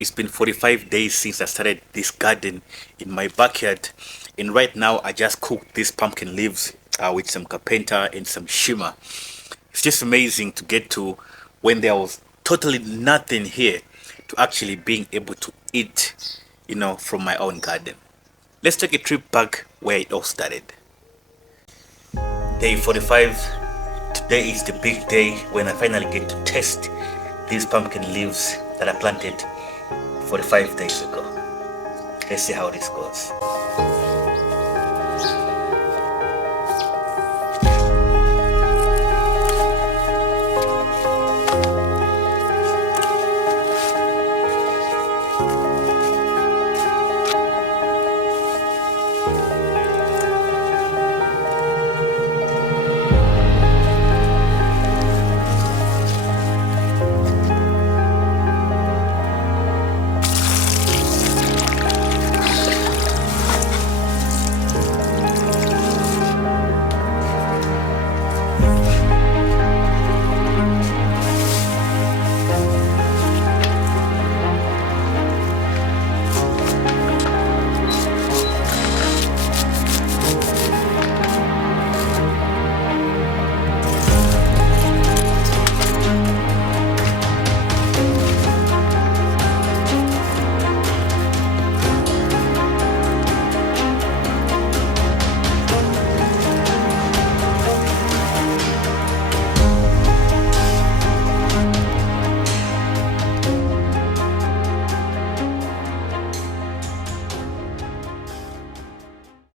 It's been 45 days since I started this garden in my backyard, and right now I just cooked these pumpkin leaves with some carpenter and some shimmer. It's just amazing to get to when there was totally nothing here to actually being able to eat, from my own garden. Let's take a trip back where it all started. Day 45. Today is the big day when I finally get to taste these pumpkin leaves that I planted 45 days ago. Let's see how this goes.